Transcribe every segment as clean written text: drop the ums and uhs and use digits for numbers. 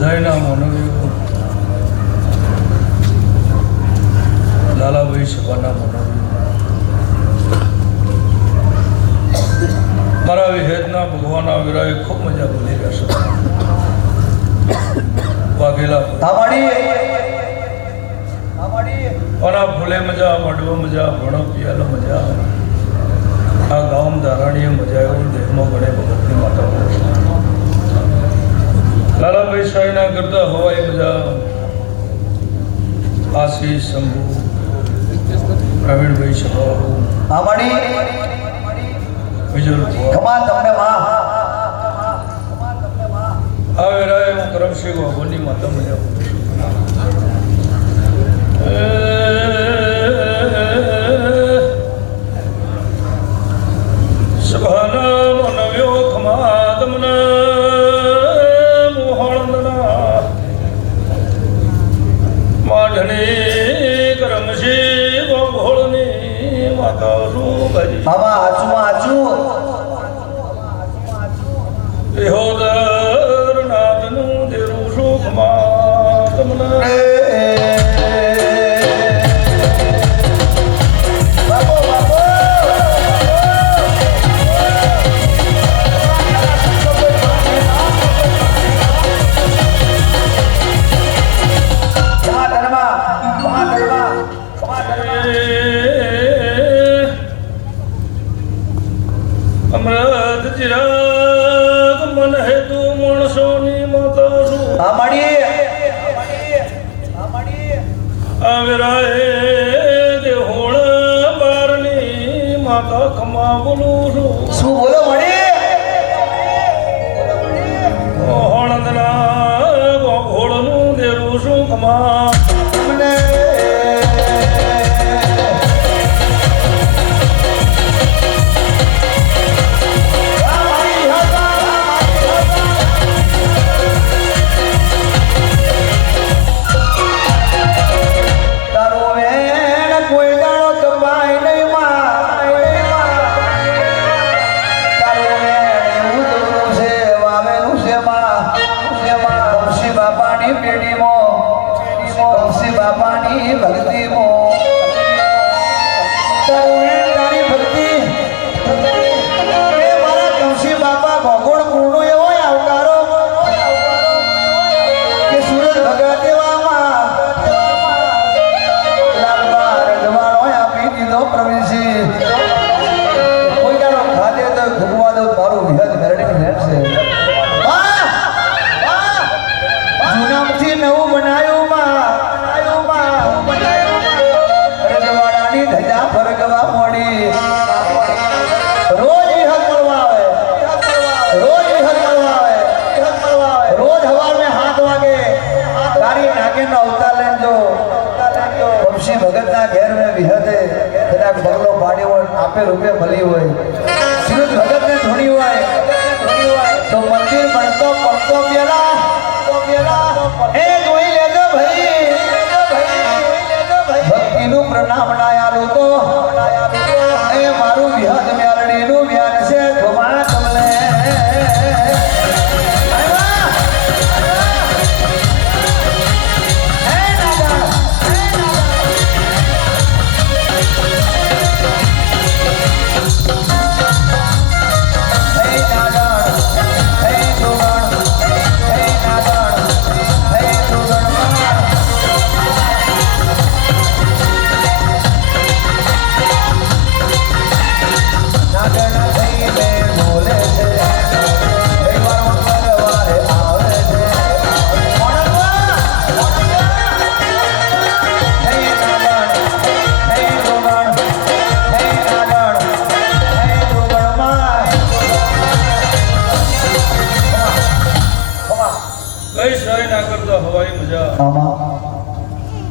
બધાયના મનોવીઓ લાલાભાઈ સભાના મનોવીઓ મારા વિહેદના ભગવાન આવીરાએ ખૂબ મજા બોલી રહેશે વાઘેલા ઓના ફૂલે મજા મડવો મજા ભણો પિયાલો મજા આ ગામ ધારાણીએ મજા એવું દેહમાં ગણે ભગતની માતા લાલાભાઈ સાહેબના કરતા હવાઈ મજા આશીષ શંભુ પ્રવીણભાઈ સભાઓ વિજુલ તમને આવે રાય હું કરમસિંહ ભગવાનની માતા મજા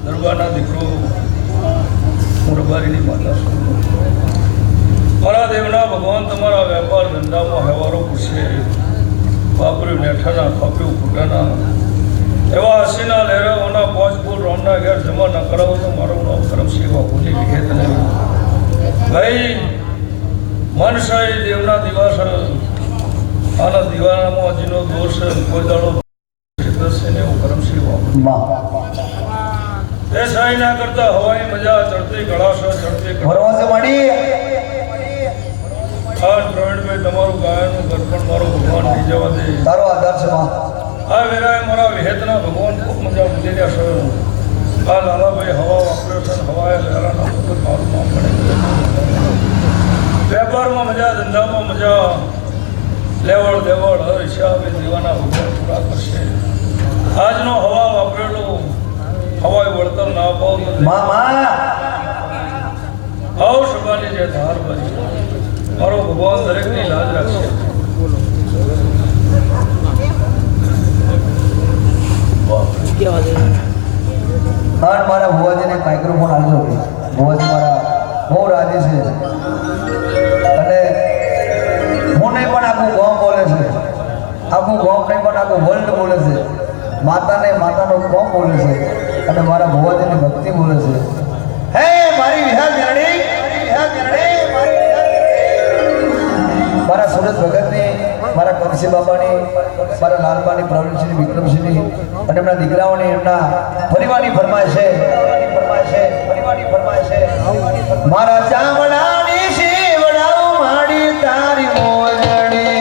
દરબારના દીકરો મુરબારીની માતા મારા દેવના ભગવાન તમારા વેપાર ધંધામાં વ્યવહારો પૂછે વાપર્યું નેઠાના ફાપ્યું ફૂટાના એવા હસીના લહેરાઓના પાંચ ફૂલ રોમના ઘેર જમા ન કરાવો તો મારું નામ કરમસિંહ બાપુની વિહેત નહીં ભાઈ મનસાઈ દેવના દિવાસ આના દિવાનામાં હજીનો દોષ કોઈ દાડો એ સાઈ ના કરતા હવાઈ મજા ચડતી કળાશો ચડતી ભરવાસે માડી આ પ્રવીણભાઈ તમારું ગાયનું દર્પણ મારો ભગવાન થઈ જવા દે તારો આધાર છે માં આ વેરાય મારા વિહેતના ભગવાન ખૂબ મજા ઉડી રહ્યા છે આ લાલાભાઈ હવા ઓપરેશન હવાએ લેરાના બધું મારું નામ પડે વેપારમાં મજા ધંધામાં મજા લેવડ દેવડ હર હિસાબે દીવાના ભગવાન પૂરા કરશે આજનો હવા વાપરેલો હવાઈ વળતર ના અપાવ તો આવ સભાની જે ધાર બની મારો ભગવાન દરેકની લાજ રાખશે અને મારા ભુવાજીને માઇક્રોફોન આપજો ભુવાજી મારા બહુ રાજી છે અને હું નહીં પણ આખું ગામ બોલે છે આખું ગામ નહીં પણ આખું વર્લ્ડ બોલે છે માતાને માતાનો ગામ બોલે છે અને મારા ભુવાજીની ભક્તિ બોલે છે હે મારી વિહાર જરણી મારા સુરત ભગતની મારા કમસી બાબાની મારા લાલબાની પ્રવીણસિંહ વિક્રમસિંહની અને એમના દીકરાઓની એમના પરિવારની ફરમાય છે મારા ચામડાની શેવડાઓ માડી તારી મોજડી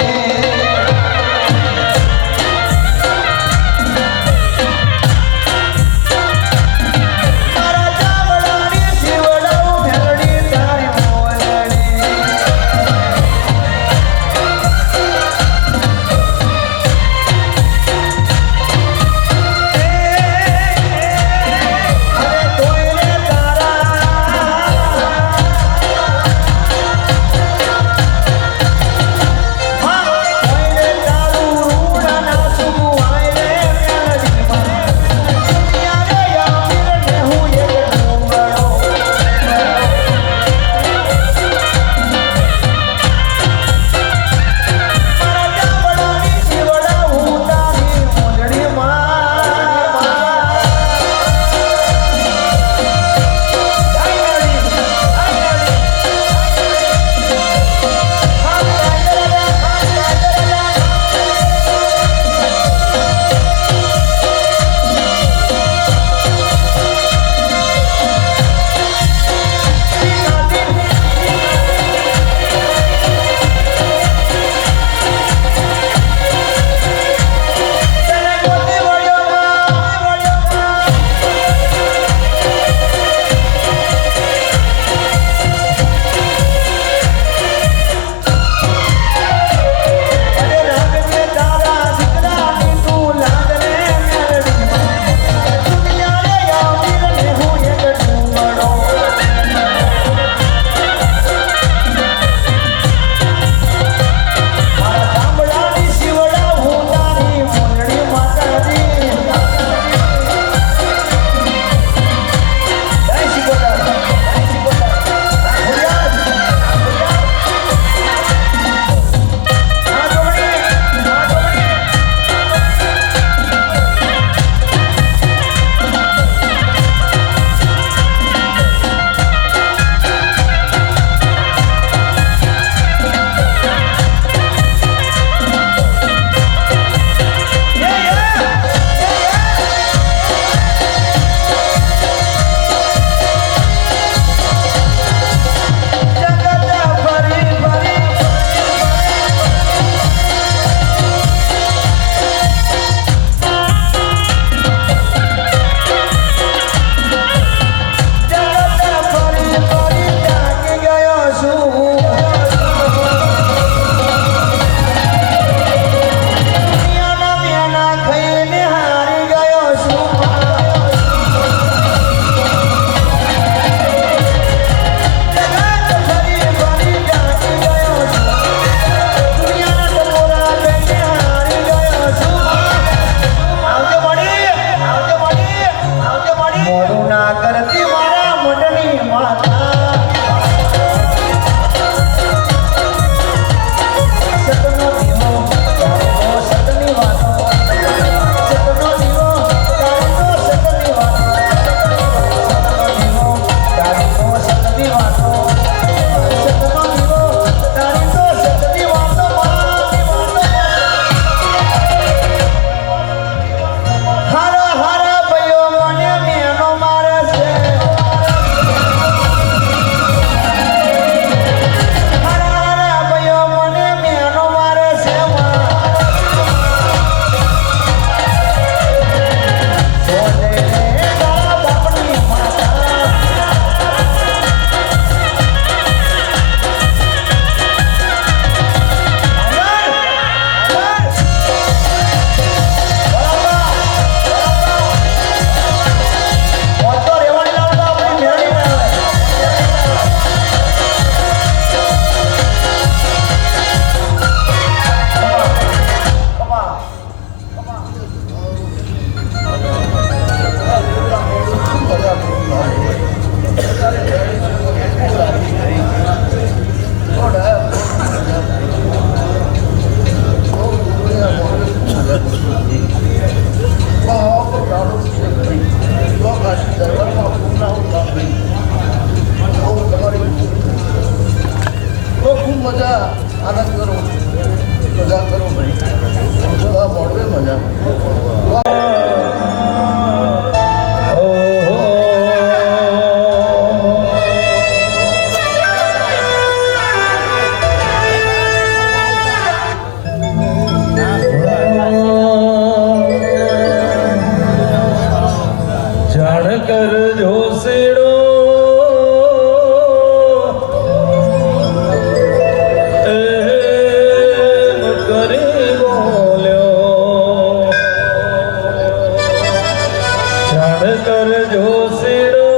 કરજો શીરો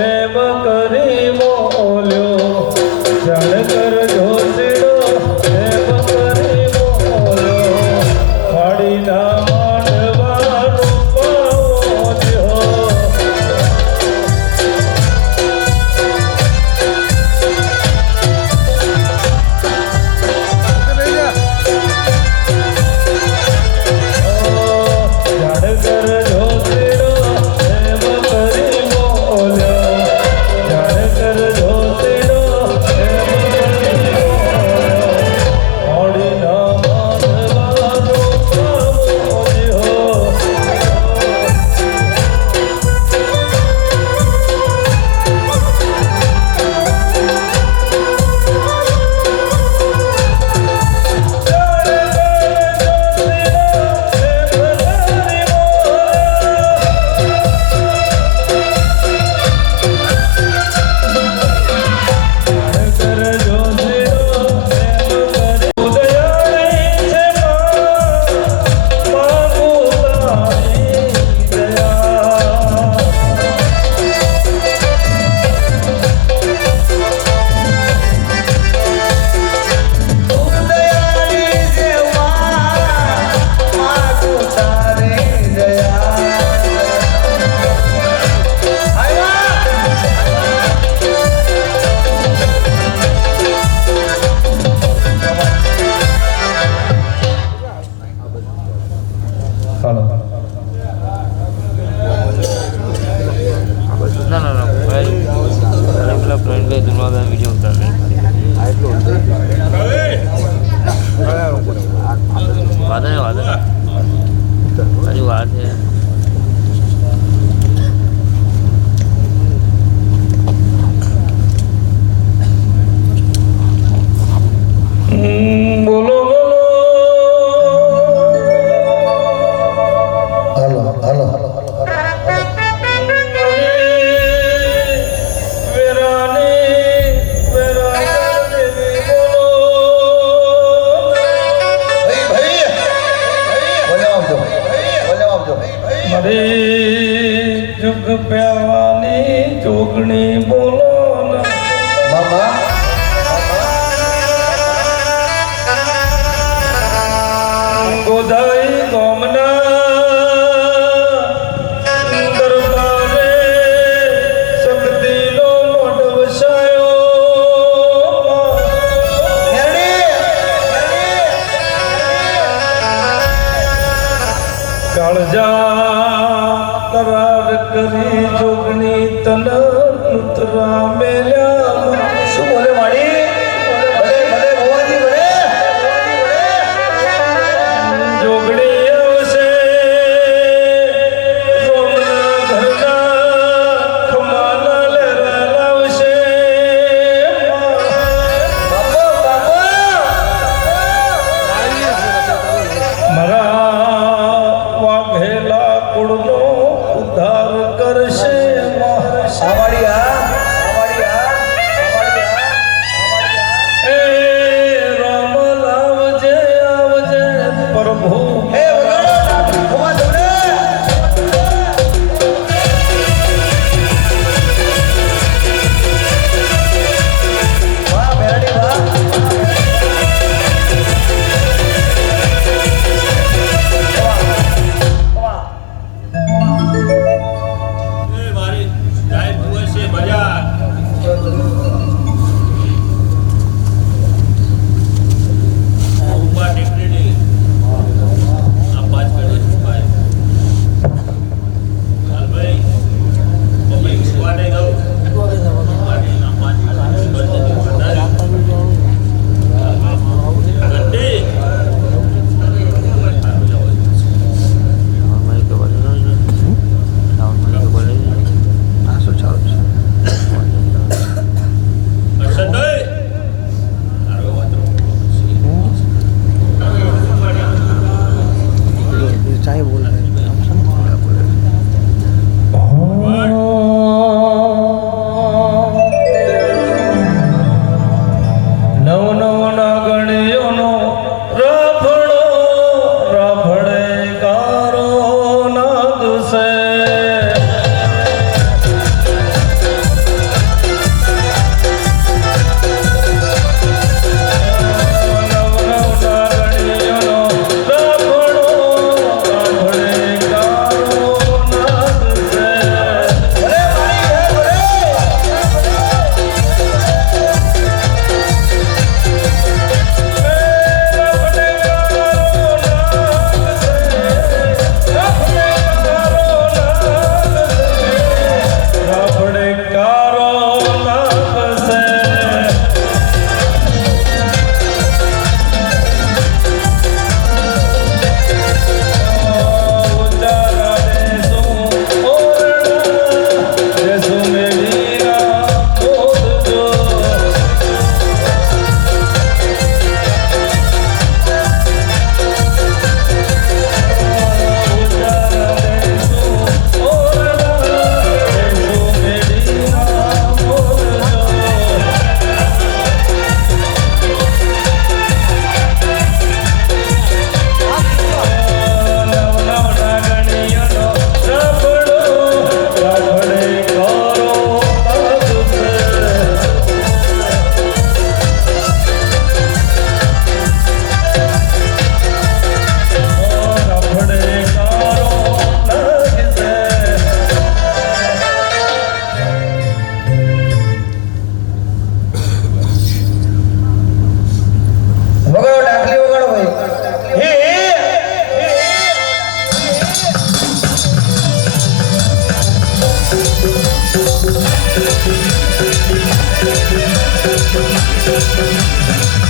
એમ કરી મોલ્યો જાણ કરજો શીરો એમ કરી મોલ્યો વાડીના માંડવા રૂપાવ્યો જુગ પ્યાવાની જોગણી બોલો મામા ગોધાઈ ગોમના દરબારે શક્તિનો મઢ વસાયો કાળજા કરાર કરી જોગણી તન ઉતરા મેલ્યા શું બોલે માડી ભલે ભલે ભુવાજી ભલે જોગણી આવશે સોમના ઘરના ખમાના લેરા લાવશે મારા વાઘેલા કુળનો ઉદ્ધાર કરશે એ રામ લાવજે આવજે પ્રભુ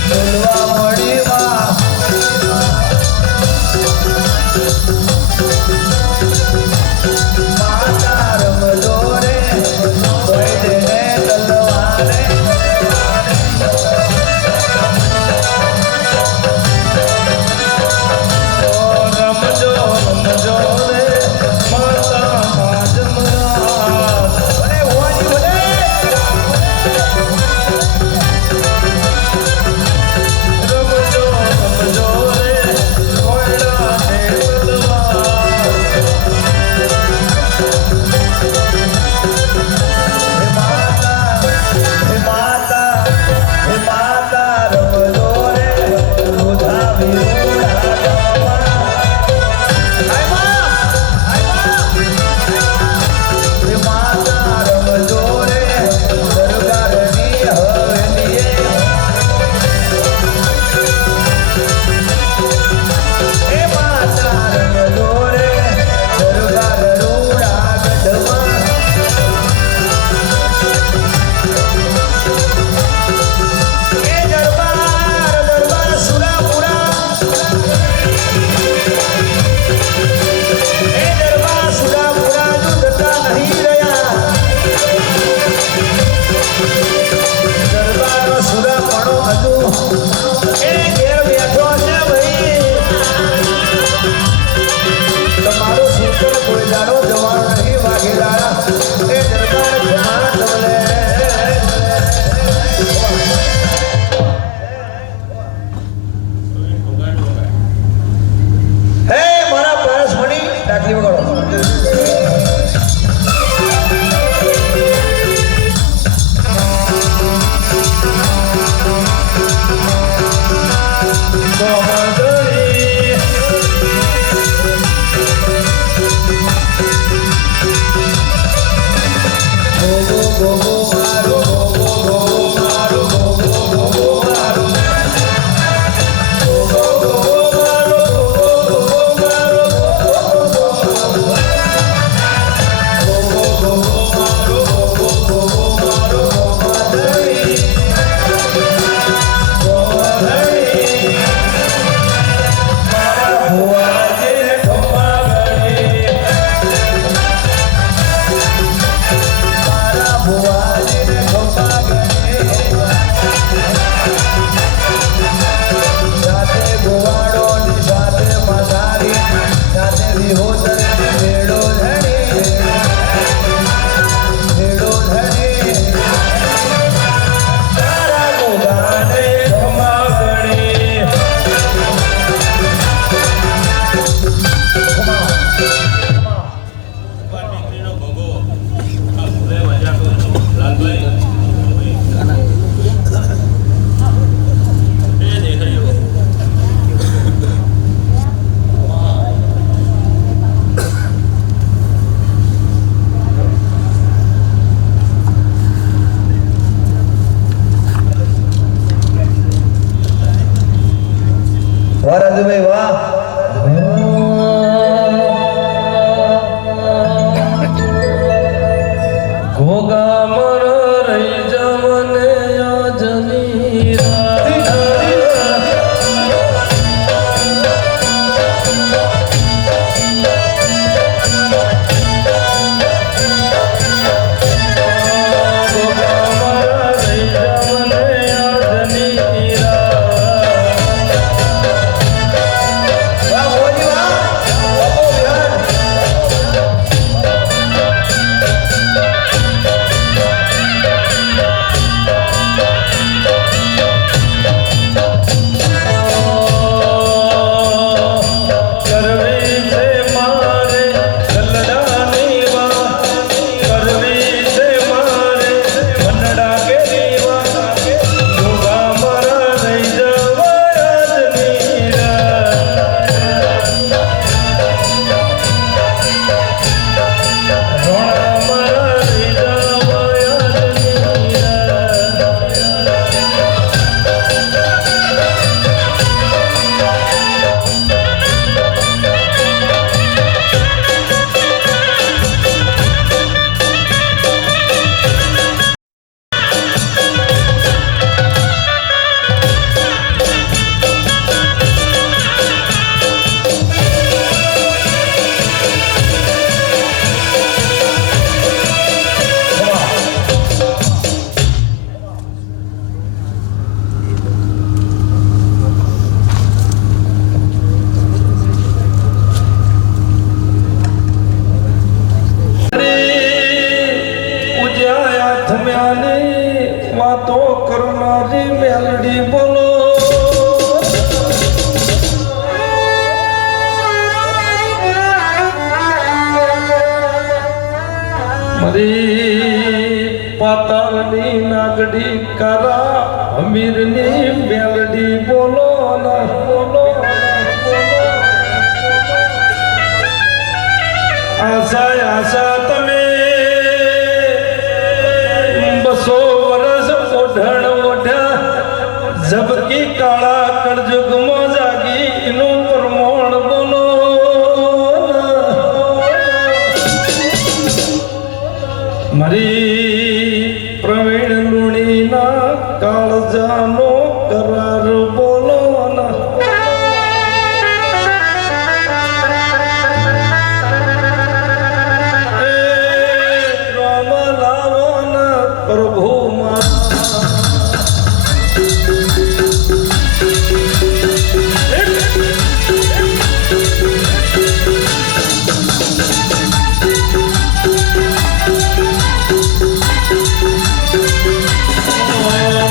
બોલવા મળી માં માતા રમજો રે વૈદને તલવારે રમજો રમજો રે માતા જમનાથ ભલે હોવાજી ભલે રમજો રમજો રે વાતો કરનારી મેલડી બોલો મારી પાતાળની નાગડી કારા અમીરની મેલડી બોલો ના બોલો આશા તમે 200 વર્ષ ઓઢણ ઓઢ્યા ઝબકી કાળા કળજુગમાં જાગી એનું પ્રમાણ બોલો મારી પ્રવીણ લુણીના કાળજાનો કરાર બોલો ના પ્રભુ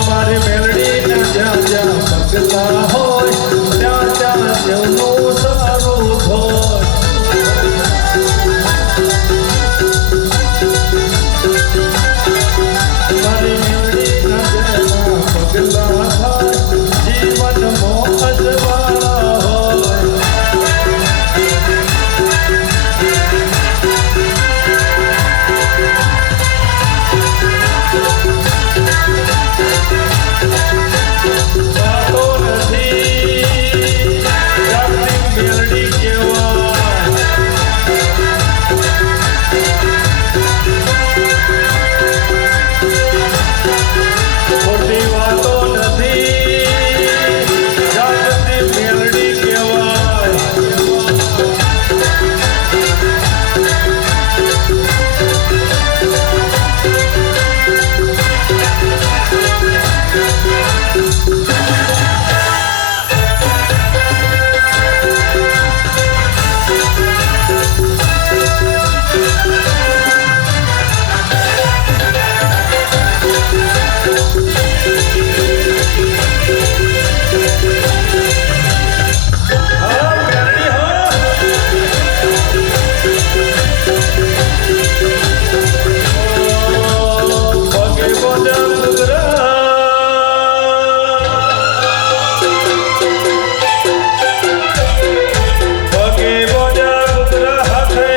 મારી મેલડી જ્યાં જ્યાં પગલા હોય ત્યાં ત્યાં જેવનું સારું હોય મારી મેલડી જ્યાં પગલા થાય જીવન મોજવાળા હોય વાતો નથી જાગતી મેલડી કેવા ખોટી વાતો નથી જાગતી મેલડી કેવાય હા મેલડી હા પગે બોજા ગુજરા પગે બોજા ગુજરા હાથે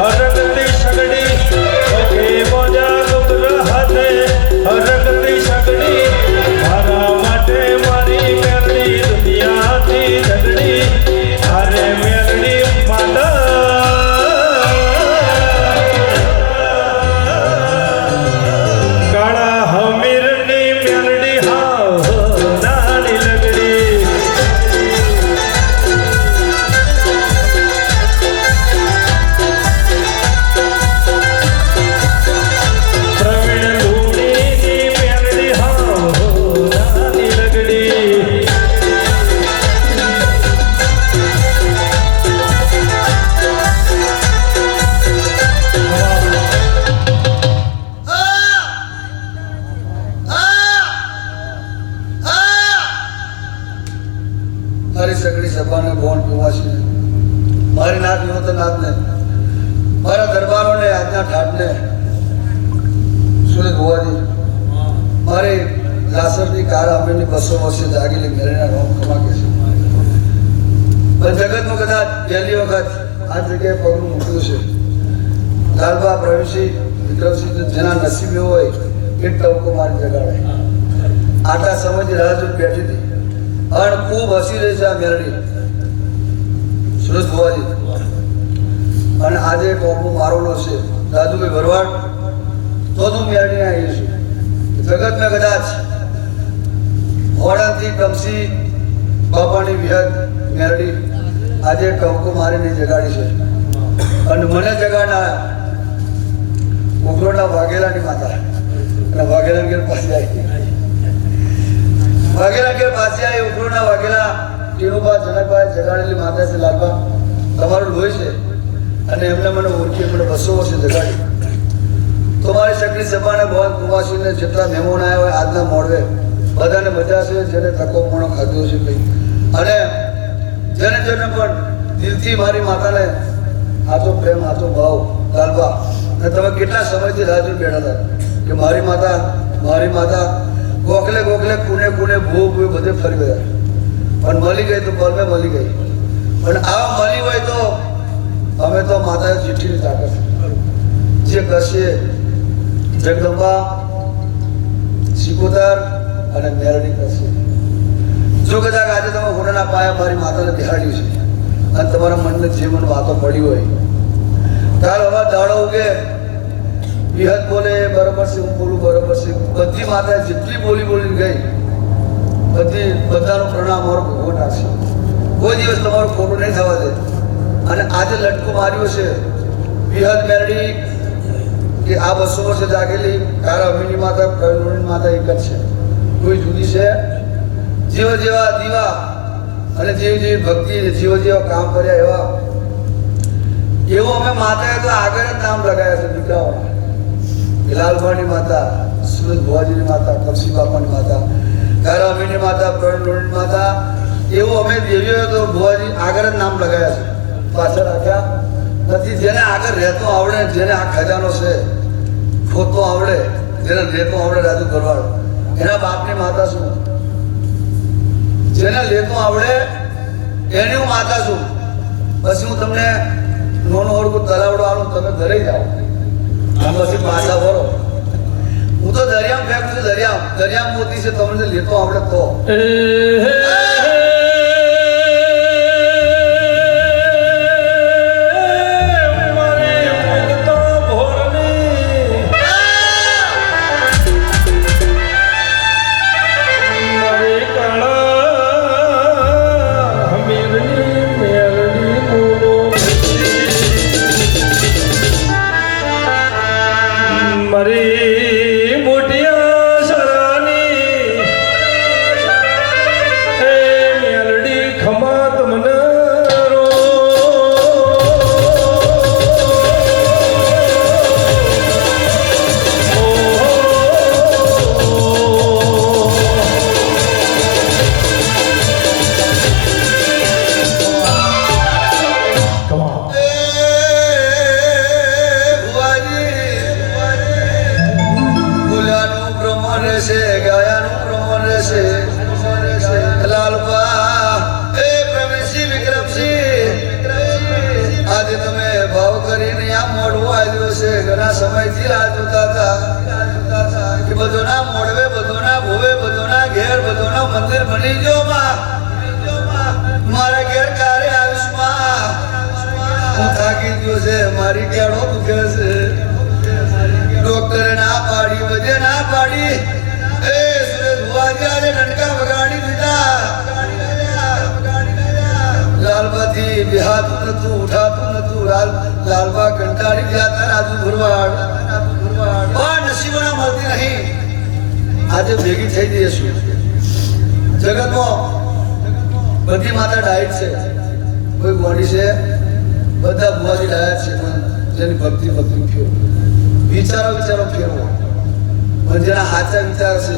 હરગતી સગડી પગે બોજા ગુજરા હાથે હરગતી સગડી મારા માટે મારી મેલડી દુનિયાથી ઝઘડી અરે મેલડી માતા કાળા હમીરની મેલડી હાવ નાની લગડી પ્રવીણ લુણીની મેલડી હાવ નાની લગડી મારી સગડી સભાને બોન પીવા છે મારી નાથ વિવો તો નાથને મારા દરબારોને આજના ઠાઠને સુરત ભુવાજી મારી લાસરની કાર આંબેની 200 વર્ષે જાગેલી મેળીના રોમ કમાકે છે પણ જગતમાં કદાચ પહેલી વખત આ જગ્યાએ પગલું મૂક્યું છે લાલબા પ્રવીણસિંહ વિક્રમસિંહ જેના નસીબ એવો હોય એ ટવકો મારી જગાડે આટલા સમયથી રાહ જોઈ બેઠી હતી અને ખૂબ હસી રહી છે આ મેલડી સુરત ભુવાજી અને આજે ટોપો મારોનો છે દાદુભાઈ ભરવાડ તો હું મેલડી આવી છું જગતમાં કદાચ હોડાથી કમસી બાપાની વિહદ મેલડી આજે ટોપકો મારીને જગાડી છે અને મને જગાડનાર ઉઘરોના વાઘેલાની માતા અને વાઘેલા ઘેર પાસે આવી વાઘેલા ઘેર પાસે આવી ઉઘરોના વાઘેલા ટીનુબા જનકભાઈ જગાડેલી માતા છે લાલબા તમારું લોહી છે અને એમને મને ઓળખી મને 200 વર્ષે જગાડી તો મારી શક્તિ એમની સભાને બહુ કુવાસીને જેટલા મહેમાન આવ્યા હોય આજના મોડવે બધાને મજા છે, જેને તકો મોણો ખાધો છે ભાઈ, અને જેને પણ દિલથી મારી માતાને આતો પ્રેમ આતો ભાવ લાલબા, અને તમે કેટલા સમયથી રાહ જોઈ બેઠા હતા કે મારી માતા ગોખલે કુને ભૂ બધે ફરી ગયા, પણ મળી ગઈ તો પલમે મળી ગઈ. પણ આવા મળી હોય તો અમે તો માતાએ ચિઠ્ઠીની તાકાત જે કરશે જગદંબા સિકોતર અને મેરડી કરશે. જો કદાચ આજે તમે હોનાના પાયા મારી માતાને બિહાડ્યું છે અને તમારા મનને જે મન વાતો પડી હોય તાર હવે દાડો ઉગે વિહત બોલે બરોબર છે, હું બોલું બરોબર છે, બધી માતાએ જેટલી બોલીને ગઈ બધાનો પ્રણામ મારો ભગવાન રાખશે. કોઈ દિવસ તમારું ખોટું નહીં થવા દે. અને આજે લટકો માર્યો છે વિહત મેરડી કે આ 200 વર્ષે જાગેલી તારા અમીની માતા પ્રવીણની માતા એક જ છે, કોઈ જુદી છે. જેવા દીવા અને જેવી ભક્તિ જેવા કામ કર્યા એવા એવું અમે માતાએ તો આગળ જ નામ લગાવ્યા છે દીકરાઓના. લાલભાની માતા, સુરજ ભુવાજીની માતા, કપસી બાપાની માતા, તારા અમીની માતા, પ્રવીણની માતા, એવું અમે દેવીઓ તો ભુવાજી આગળ જ નામ લગાવ્યા છે, પાછળ રાખ્યા નથી. જેને આગળ રહેતો આવડે, જેને આ ખજાનો છે ખોતો આવડે, જેને લેતો આવડે રાજુ ભરવાડ, એના બાપની માતા શું? જેને લેતો આવડે એની હું માતા છું. પછી હું તમને નોનો ઓળખું તલાવડો આવું, તમે ઘરે જાઓ આમ પછી પાછા ભરો. હું તો દરિયામાં ફેંકું છું, દરિયામાં મોતી છે, તમને લેતો આવડે તો. સમયથી રાહ જોતા હતા કે બધોના મોડવે, બધોના ભોવે, બધોના ઘેર, બધોના મંદિર બની જો માં, મારા ઘેર ક્યારે આવીશ માં? હું થાકી ગયો છે, મારી કેળો દુખે છે. ડોક્ટરે ના પાડી, બધે ના પાડી. એ સુરેશ ભુવાજી આજે ડંકા વગાડી દીધા. લાલબાથી બેહાતું નતું, ઉઠાતું નતું. લાલબા કંટાળી ગયા હતા રાજુ ભરવાડ, પણ નસીબોના મળતી નહીં. આજે ભેગી થઈ જઈશું. જગતમાં બધી માતા ડાયટ છે, કોઈ બોડી છે, બધા ભુવાજી ડાયટ છે, પણ જેની ભક્તિ ફેરવો, વિચારો ફેરવો, પણ જેના સાચા વિચાર છે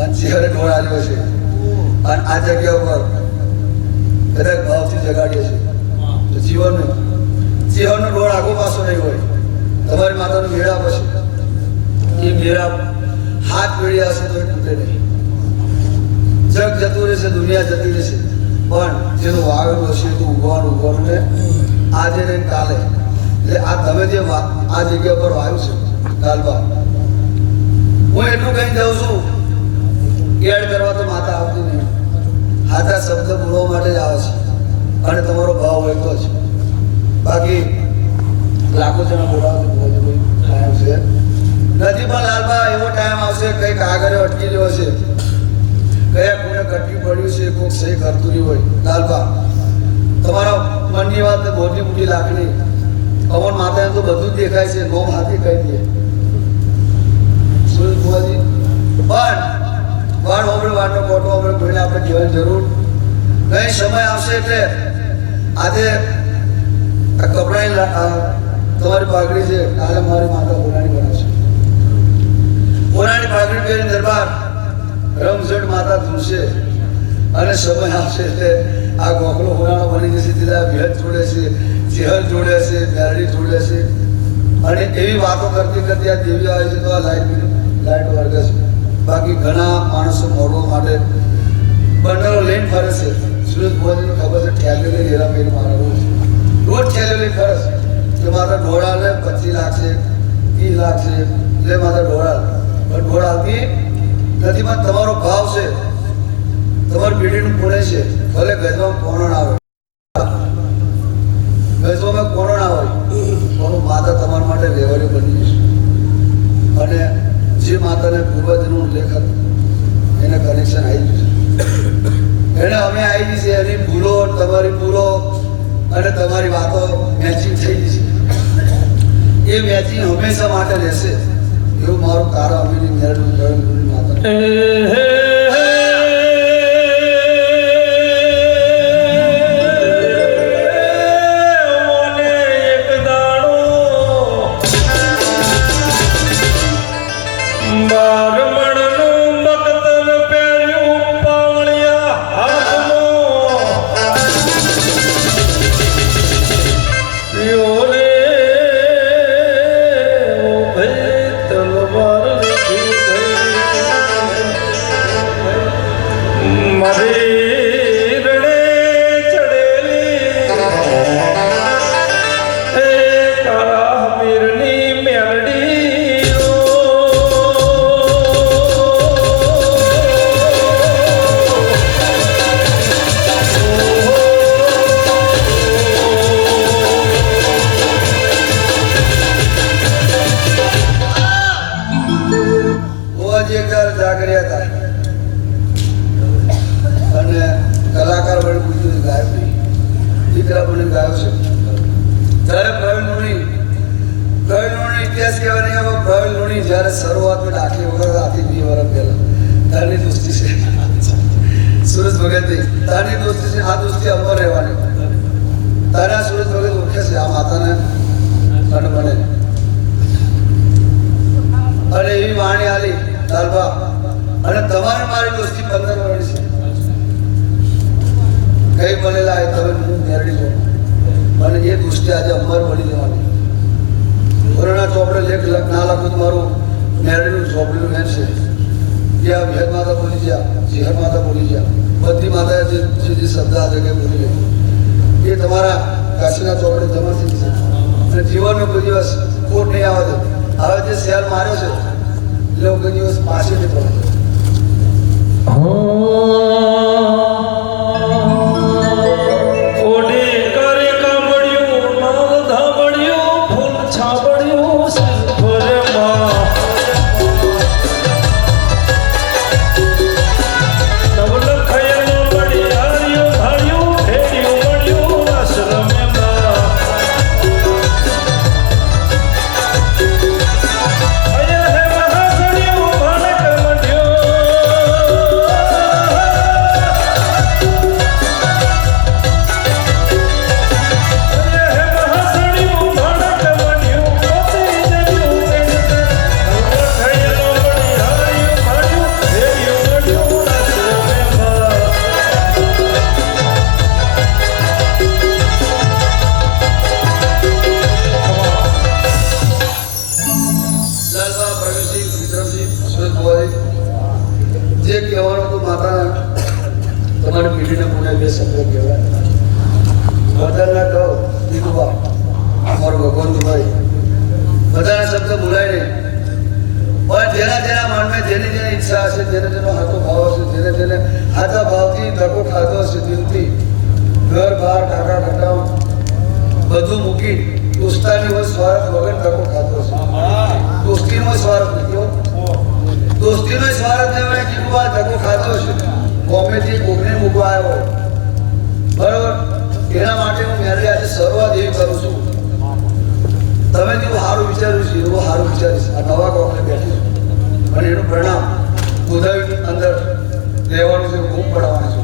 અને ચહેરે ઢોળ આવ્યો છે અને આ જગ્યા ઉપર કદાચ ભાવથી જગાડીએ છીએ તો જીવનનો ઢોળ આગો પાછો નહીં હોય. તમારી માતાનો મેળા પછી એ મેળા હાથ મેળ્યા હશે તો એ તૂટે નહીં. જગ જતું રહેશે, દુનિયા જતી રહેશે, પણ જેનું વાવેલું હશે તો ઉગવાનું ને આજે ને કાલે. એટલે આ તમે જે આ જગ્યા પર વાવ્યું છે લાલબા, હું એટલું કહી જાઉં છું, એડ કરવા તો માતા આવતી નહીં, હાથા શબ્દ બોલવા માટે જ આવે છે અને તમારો ભાવ હોય તો જ. બાકી લાખો જણા બોલાવે ટાઈમ છે નથી, પણ લાલબા એવો ટાઈમ આવશે કંઈક આગળ અટકી રહ્યો છે, કયા કોને કટકી પડ્યું છે, કોઈક સહી કરતું નહીં હોય. લાલબા તમારા મનની વાત મોટી મોટી લાગણી અમર માતાને તો બધું જ દેખાય છે, ગોમ હાથી કહી દે સુરેશ ભુવાજી. પણ વાટનો કોટો આપણે કોઈને આપણે કહેવાની જરૂર નહીં. સમય આવશે એટલે આજે આ કપડાની તમારી પાઘડી છે, કાલે મારી માતા બોલાણી બનાવશે. પુરાણી પાઘડી પહેરીને દરબાર રમઝટ માતા ધૂળશે અને સમય આવશે એટલે આ ગોખલો હોનાનો બની જશે તેના ભેદ જોડે છે ચહેર જોડે છે મેરડી જોડે છે અને એવી વાતો કરતી કરતી આ દેવી આવે છે તો આ લાઈટ વર્ગે છે બાકી ઘણા માણસો મોડવા માટે બંડલો લઈને ફરે છે સુરત ભુવાજીને ખબર છે ઠેલે લઈને હેરા પહેરી મારા રોજ ઠેલે લઈને ફરે છે કે મારા ઢોળા લે 25 લાખ છે 30 લાખ છે લે મારા ઢોળા પણ ઢોળા આવતી નથી પણ તમારો ભાવ છે તમારી પેઢીનું પુણે છે ભલે ગજવામાં કોણ આવે ગજવામાં કોણ આવે પણ માતા તમારા માટે રહેવાની બની જશે અને જે માતાને પૂર્વજનું લેખ હતું એને કનેક્શન આવી જશે એને અમે આવી જશે એની ભૂલો તમારી ભૂલો અને તમારી વાતો મેચિંગ થઈ જશે એ મેચિંગ હંમેશા માટે રહેશે એવું મારું કારણ અમીની મેળવી માતા અને કલાકાર બની પૂછ્યું ગાયબ નહીં દીકરા બને ગાયો છે જ્યારે પ્રવીણ લુણી ઇતિહાસ કહેવા નહીં આવે પ્રવીણ લુણી જ્યારે શરૂઆતમાં ડાકલી વગર આથી 2 વર્ષ પહેલા તારની દોસ્તી છે સુરજ ભગતની તારની દોસ્તી છે આ દોસ્તી અમર રહેવાની તારા સુરજ ભગત ઓળખે છે આ માતાને અને બને અને એવી વાણી આલી લાલબા અને તમારે મારી દોસ્તી 15 વર્ષ છે કઈ બનેલા તમે હું મેરડી છો અને એ દોસ્તી આજે અમર બની જવાની કોરોના ચોપડે લેખ ના લખું મારું મેરડીનું ચોપડીનું મેન છે ત્યાં ભેદ માતા બોલી ગયા જીહર માતા બોલી ગયા બધી માતા જે શબ્દ આ જગ્યાએ બોલી ગઈ એ તમારા કાશીના ચોપડે જમા થઈ જશે અને જીવનનો કોઈ દિવસ ખોટ નહીં આવે હવે જે શેર માર્યો છે એટલે કોઈ દિવસ પાછી નહીં પડે જે કહેવાનું હતું માતાના તમારી પીઢીને મને 2 શબ્દ કહેવાય બધાના કહો દીકુબા અમારું ભગવંતભાઈ બધાના શબ્દ બોલાય નહીં પણ જેના મનમાં જેની જેની ઈચ્છા હશે જેનો હાથો ભાવ હશે જેને હાથા ભાવથી ધક્કો ખાધો હશે દિલથી ઘર બહાર કાકા ખટાવ બધું મૂકી દોસ્તાની હોય સ્વાર્થ વગર ધક્કો ખાધો હશે દોસ્તીનો સ્વાર્થ નથી દોસ્તીનો સ્વાર્થ લેવાય જીવવા ધક્કો ખાધો છે ગમેથી કોકને મૂકવા આવ્યો બરોબર એના માટે હું મેરડી આજે શરૂઆત એવી કરું છું તમે જેવું સારું વિચાર્યું છે એવું સારું વિચારીશ આ નવા કોકને બેઠી છું અને એનું પરિણામ ગોદાવરી અંદર રહેવાનું છે ખૂબ પડાવવાનું છે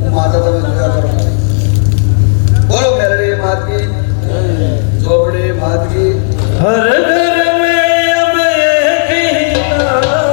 હું માતા તમે જોયા કરો બોલો મેરડી માતકી ચોપડી માતકી હર ઘર મેં अब एक ही नाम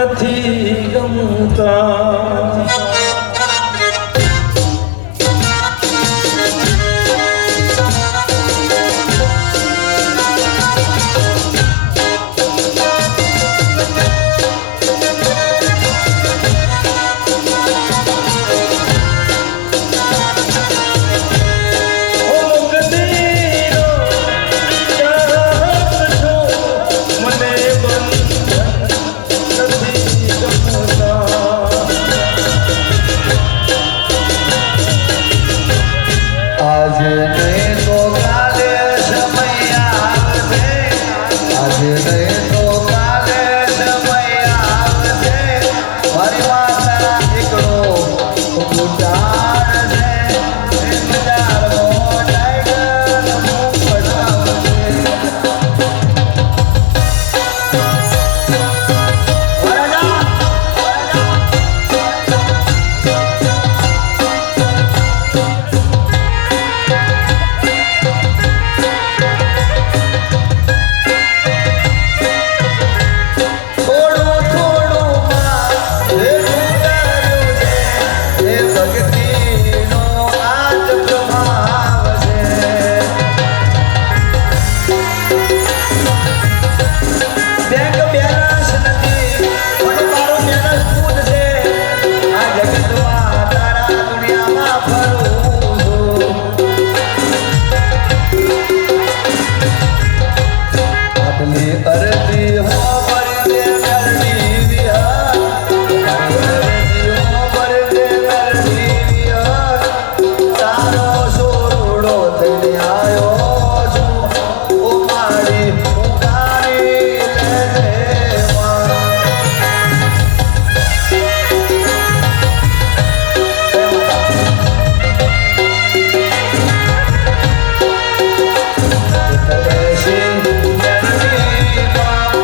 નથી ગમતા આજે નહીં તો કાલે સમય આવશે, આજે નહીં તો કાલે સમય આવશે. મારી માતા એકડો ઉતાર છે, ઇંતજારનો ટાઈગર મુખ પડાવશે. થોડું થોડું માં ભેગું કર્યું છે, એ ભક્તિનો આજ પ્રભાવ છે. બેંક બેલેન્સ નથી પણ મારું બેલેન્સ તું જ છે. આ જગતમાં તારા દુનિયામાં ફરું છું. આટલી અરજી હો ભરી દે મેરડી વિહાર, અરજી હો ભરી દે મેરડી વિહાર. તારો સોરડો થઈને આવ્યો છું, ઓ મારી ઉતારી લેજે માં. બેસી મેરડીમાં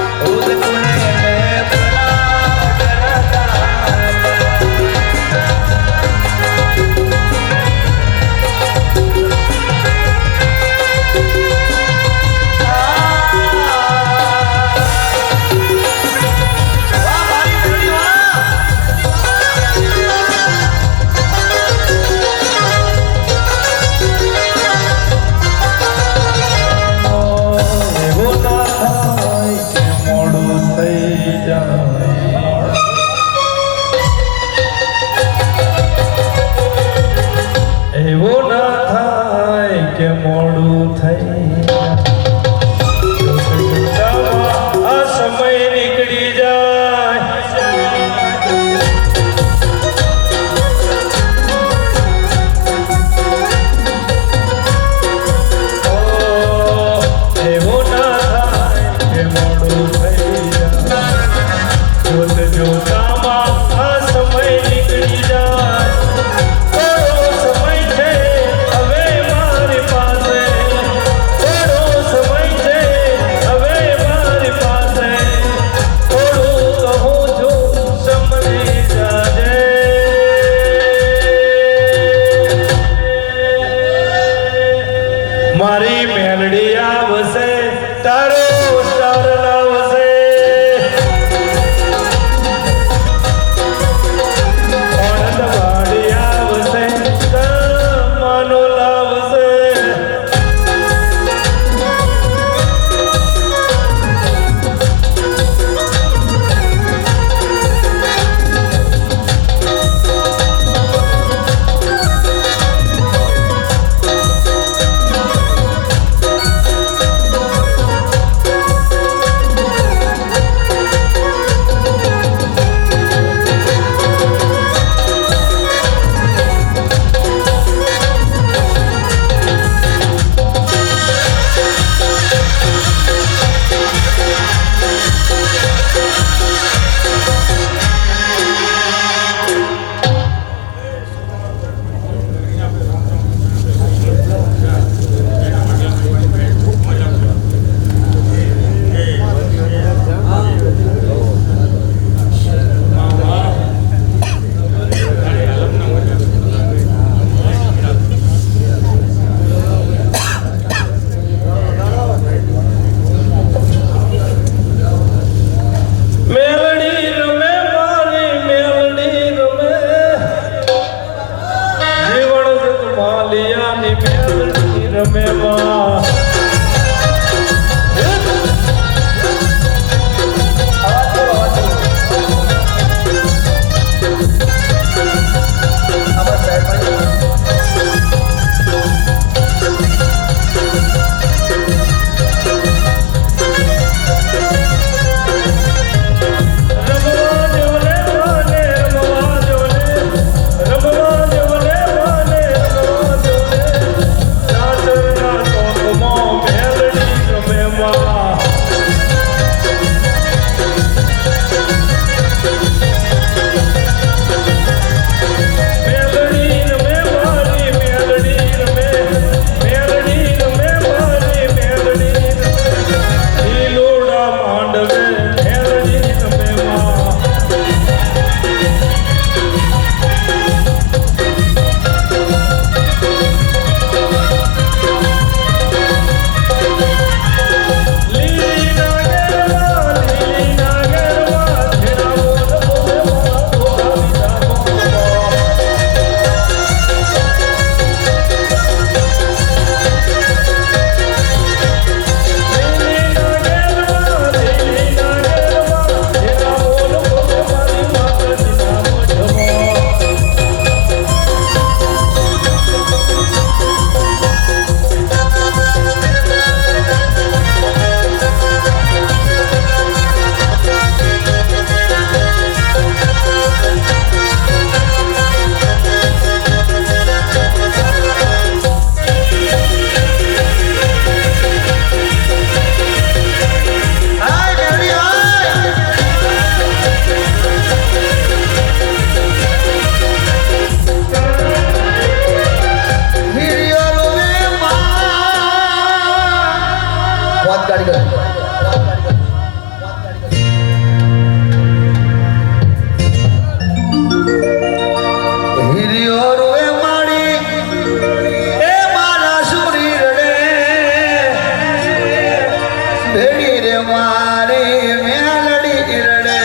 મારી મેલડી રડે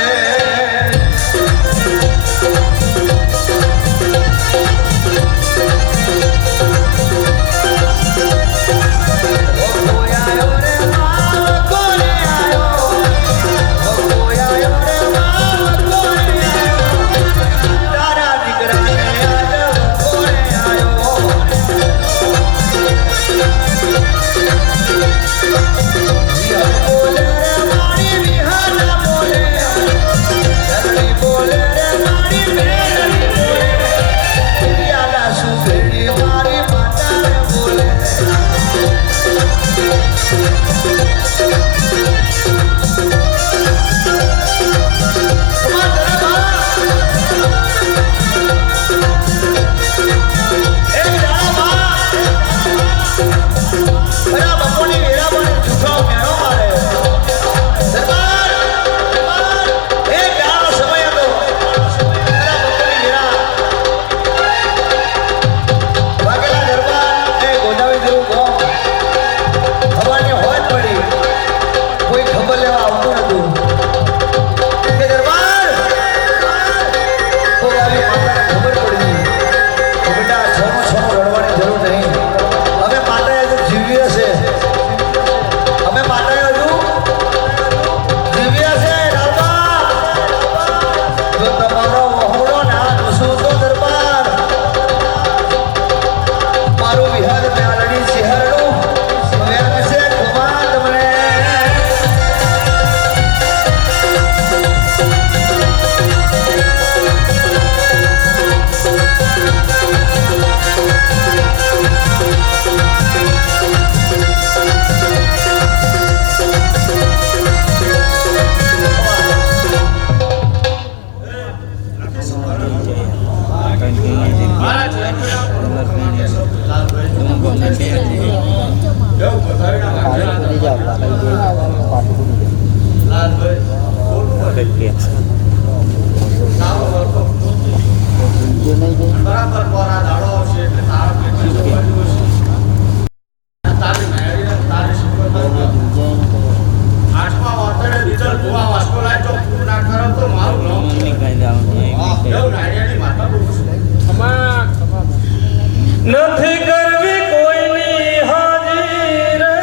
નથી કરવી કોઈની હાજી રે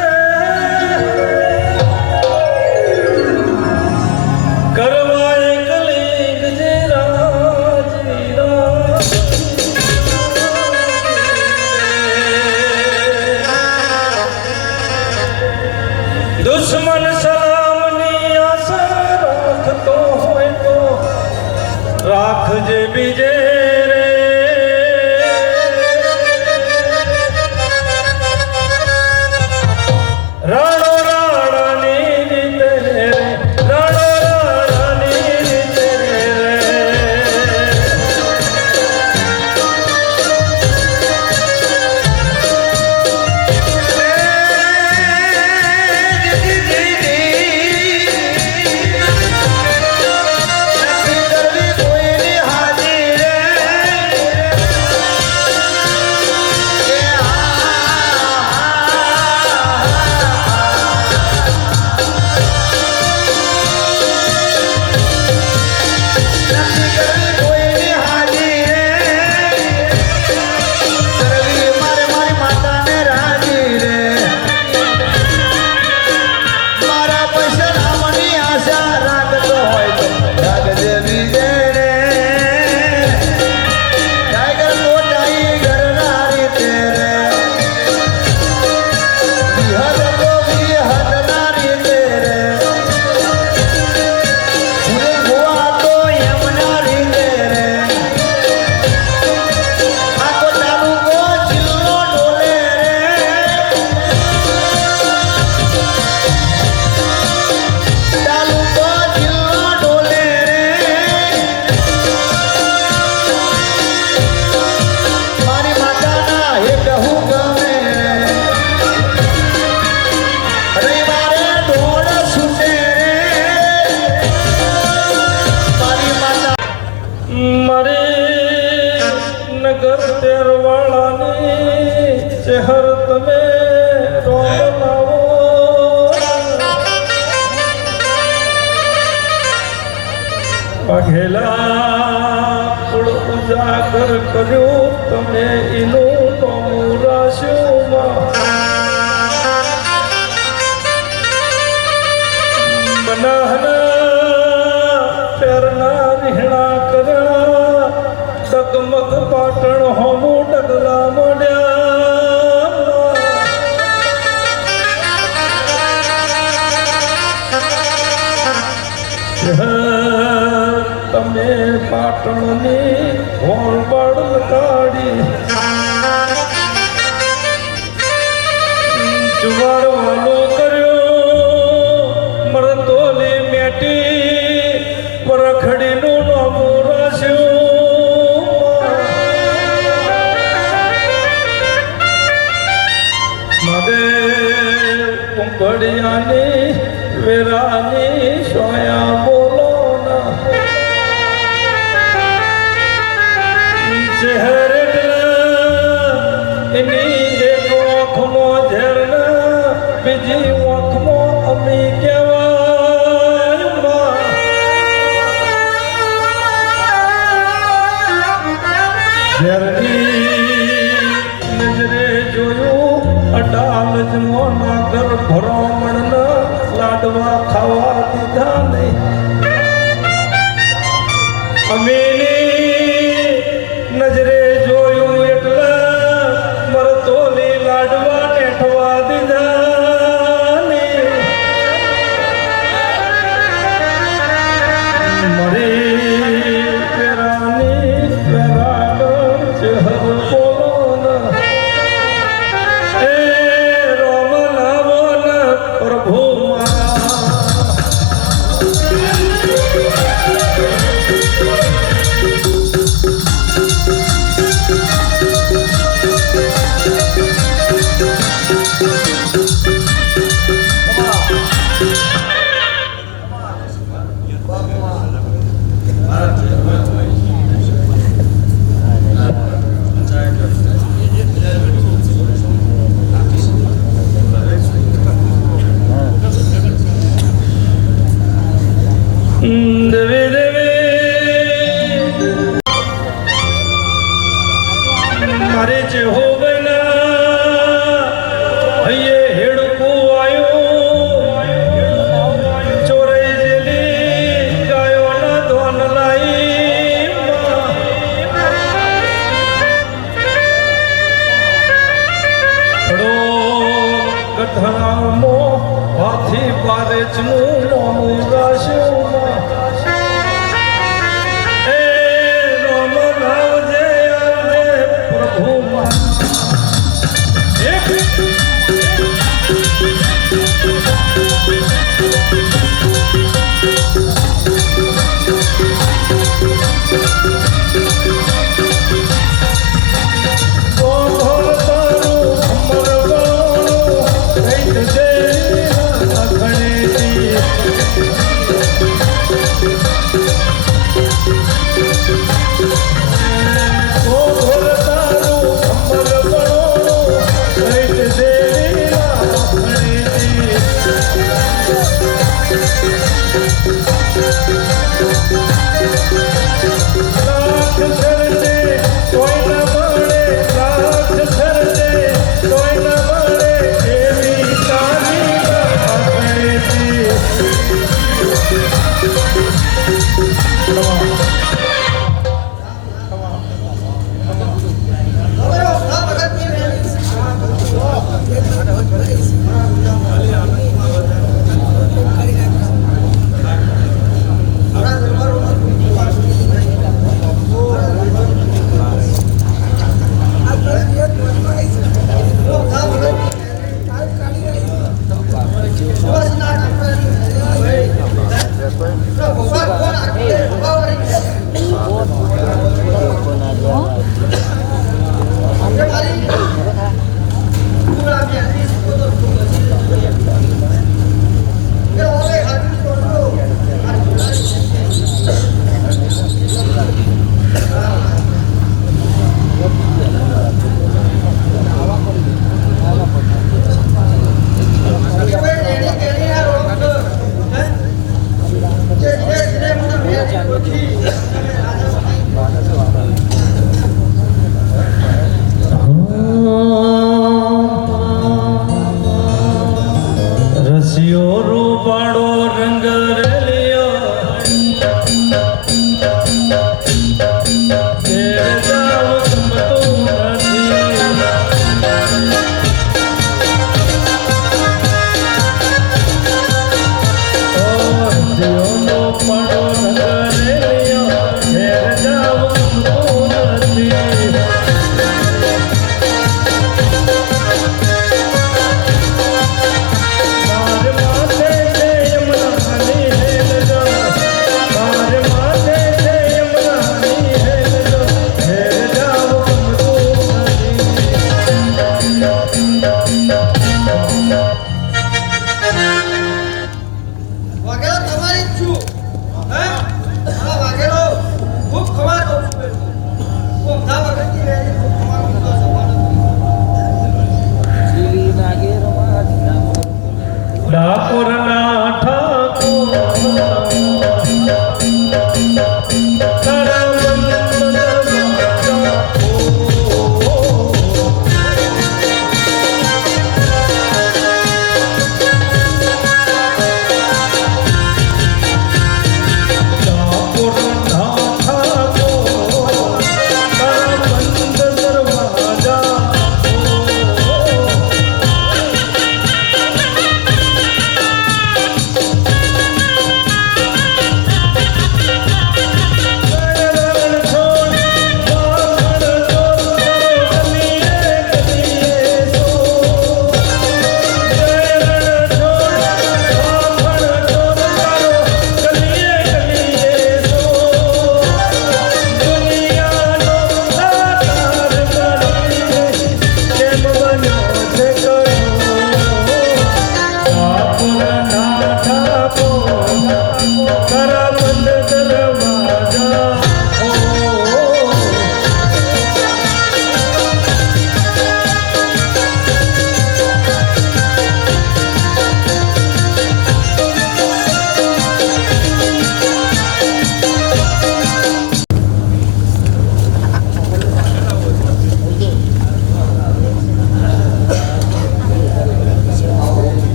કરવા એકલી જ રાજી દુશ્મન સલામની આશા રાખતો હોય તો રાખજે બીજે રાણો રાણાની રીતે રે રાણો રાણાની રીતે શહેર તમે રોમ લાવો પઘેલા કુળ ઉજાગર કર્યું તમે એનું નોમું રાશ્યુમાં બનાહના પેરના રીહણા કર્યા ડગમગ પાટણ હોમું ડગલા મોડ્યા તમે પાટણની હોળબળ કાઢી જુવારવાનો કર્યો મરતોલી મેટી પરખડીનું નામું રાશ્યું મદે કુંભડિયાની વેરાની સોયા બોલો ના શહેર એની એક ઓખમાં ઝેરના બીજી ઓખમાં અમી કહેવાય ઝેરની નજરે જોયું અડાલ જમો નાગર ભરોમણના લાડવા ખાવા દીધા નહીં અમીની નજરે જોયું એટલે મરતોલી લાડવા નેઠવા દીધા નહીં મરી પેરાની પેરાગ ચહેર બોલો એ રોમ લાવો ને પ્રભુ દેવી દેવી મારે જે હો બના હૈયે હેડકું આયો ચોરાઈ જેલી ગાયોના ધોન લાઈ પડો કથામો હાથી પારેચનું મોમું રાશ્યું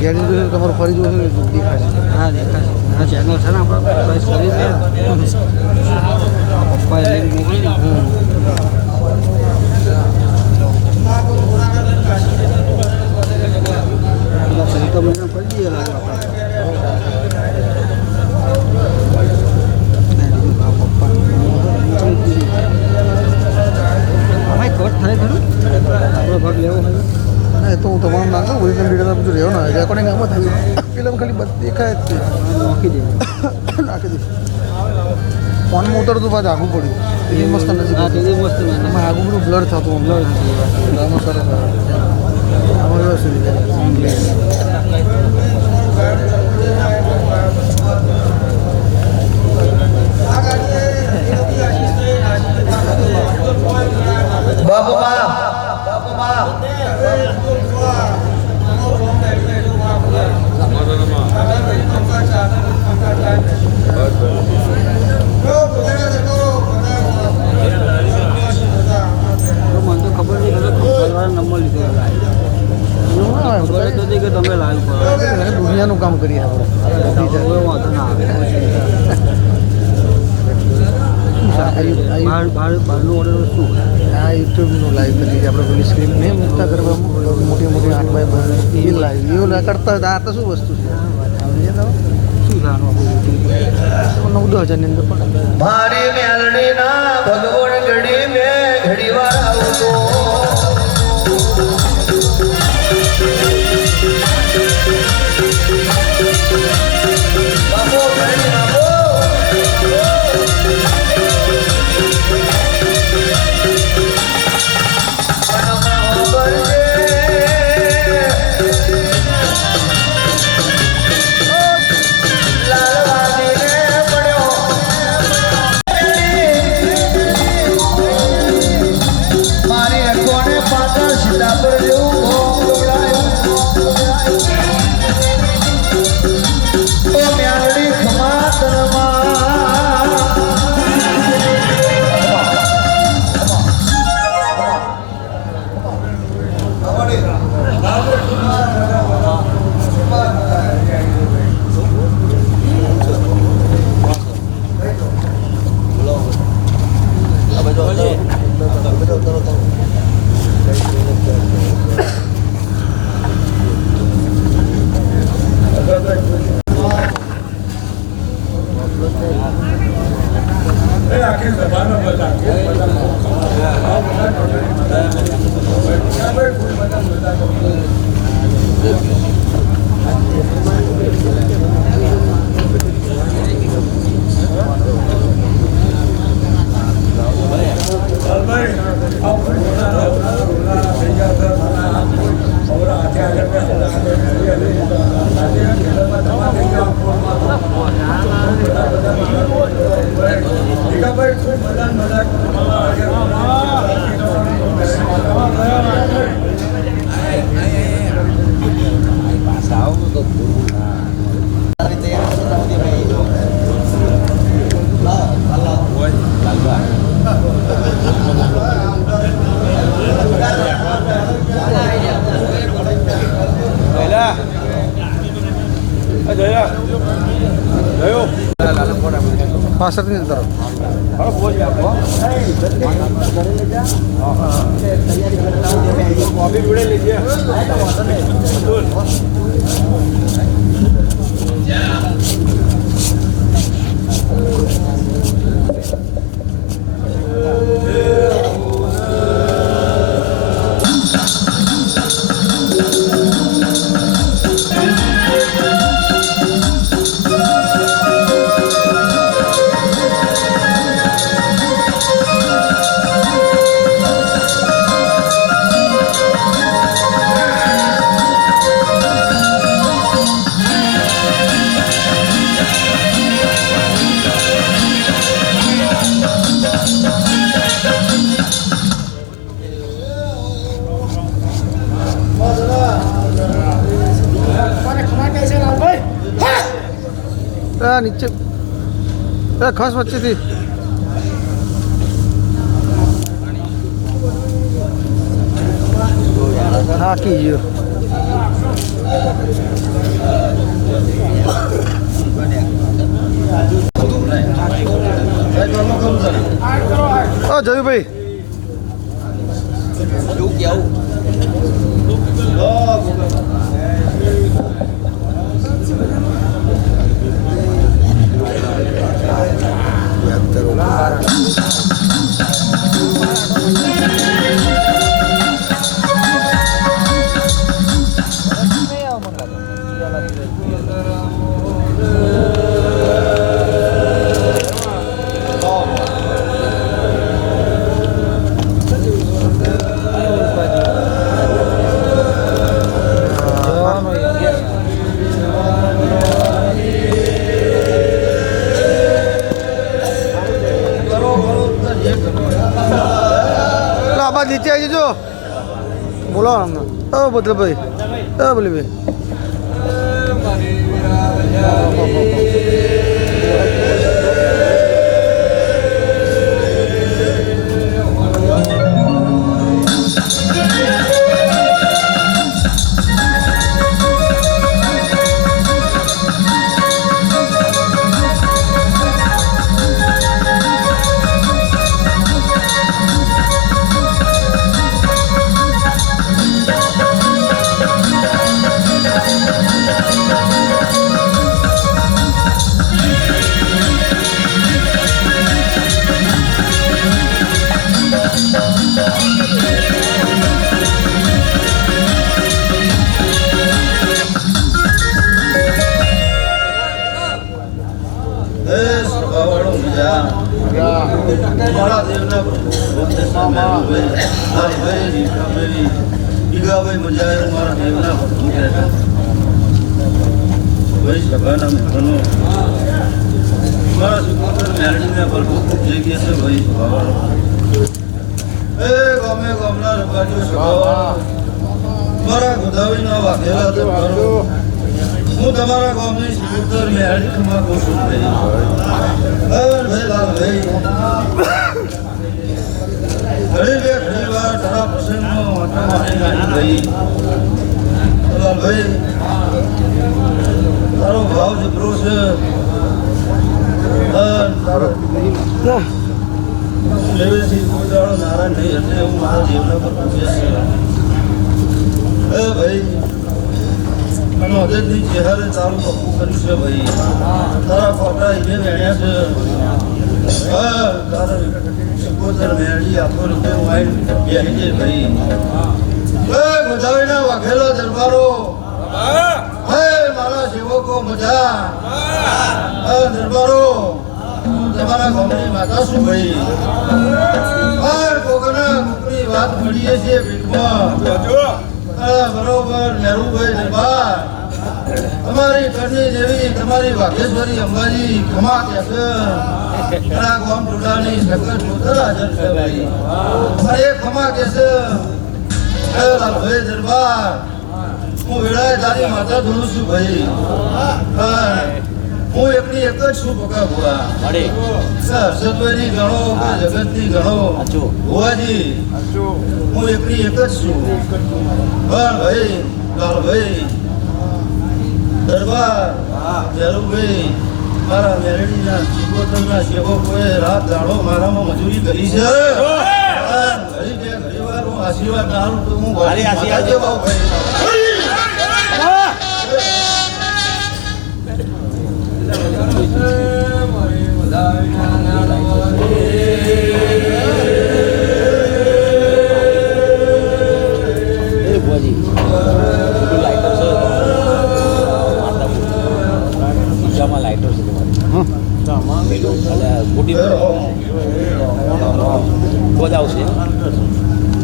ઘેર જોયું તમારું ફરી જોયું દેખાશે. હા દેખાશે. આ ચેનલ છે ને આપણે ચોઈસ કરી દે. પપ્પાએ લઈને મોકલી. તો મહિના પડી દઈએ લાગે કટ થાય ખરું આપણો ભાગ લેવો હોય ના તો હું તમારું નાખું ઓરિજિનલ ડીટેલ બધું રહેવું ને રેકોર્ડિંગ આમાં થયું ફિલ્મ ખાલી બધી દેખાય જ છે નાખી દે નાખી દઈશ ફોનમાં ઉતરતું પાછું આગું પડ્યું એ મસ્ત નથી હા તે મસ્ત એમાં આગું બધું બ્લર થતું બ્લર આમાં સરસ આમાં વ્યવસ્થિત બાપુમાં મને તો ખબર નહીં કે નંબર લીધો ખબર જ નથી કે તમે લાઈવ કરો દુનિયાનું કામ કરીએ આપણે વાંધો ના આવે બહારનું ઓર્ડર શું આ યુટ્યુબનું લાઈવ કરી છે આપણે પેલી સ્ક્રીન નહીં મૂકતા કરવામાં મોટી મોટી 8x5 એ લાઈવ એવું કરતા આ તો શું વસ્તુ છે શું થવાનું 9,000 ની અંદર પણ મારી મેલડીના ભગવાન ઘડી મે ઘડીવાર આવતો બાપો ઘડી બાપો પાછળની અંદર નીચે ખાસ વચ્ચેથી થાકી ગયો જયુભાઈ નીચે આવી જજો બોલો અમને બદલભાઈ બોલીભાઈ મારા ગોદાવરીના વાઘેલા તો કરો હું તમારા ગામની સિકોતર મેળીમાં કહું છું ભાઈ લાલભાઈ ઘણી વાર તારા પ્રસંગમાં વાંચવા માટે ભાઈ લાલભાઈ તારો ભાવ જબરો છે તારો નારાયણ નહીં એટલે હું મારા જીવના પર પૂછે છે ભાઈ મને હૃદયની ચહેરે તારું પક્કું કર્યું છે ભાઈ તારા ફોટા એને વેણ્યા છે તારા સિકોતર મેળી આખો રીતે હું આવીને બેસી જઈ ભાઈ ગોદાવરીના વાઘેલા દરબારો મારા સેવકો મજા દરબારો તમારા ગામની માતા શું ભાઈ કોકના કોકની વાત મળીએ છીએ ભીખમાં બરોબર મેરુભાઈ દરબાર તમારી કરની જેવી તમારી વાઘેશ્વરી અંબાજી ખમા કે છે તારા ગામ ટોડાની સકલ ટોતર હાજર છે ભાઈ અરે ખમા કે છે લાલભાઈ દરબાર હું વેળાએ તારી માતા ધોનું છું ભાઈ હું એકની એક જ છું પકા ભુવા હર્ષદભાઈની ગણો કે જગતની ગણો ભુવાજી હું એકની એક જ છું પણ ભાઈ લાલભાઈ દરબાર જરૂરભાઈ મારા મેરડીના સિકોતરના સેવકોએ રાત દાડો મારામાં મજૂરી કરી છે ઘણી વાર હું આશીર્વાદ ના આલું તો હું આશીર્વાદ જેવા ભાઈ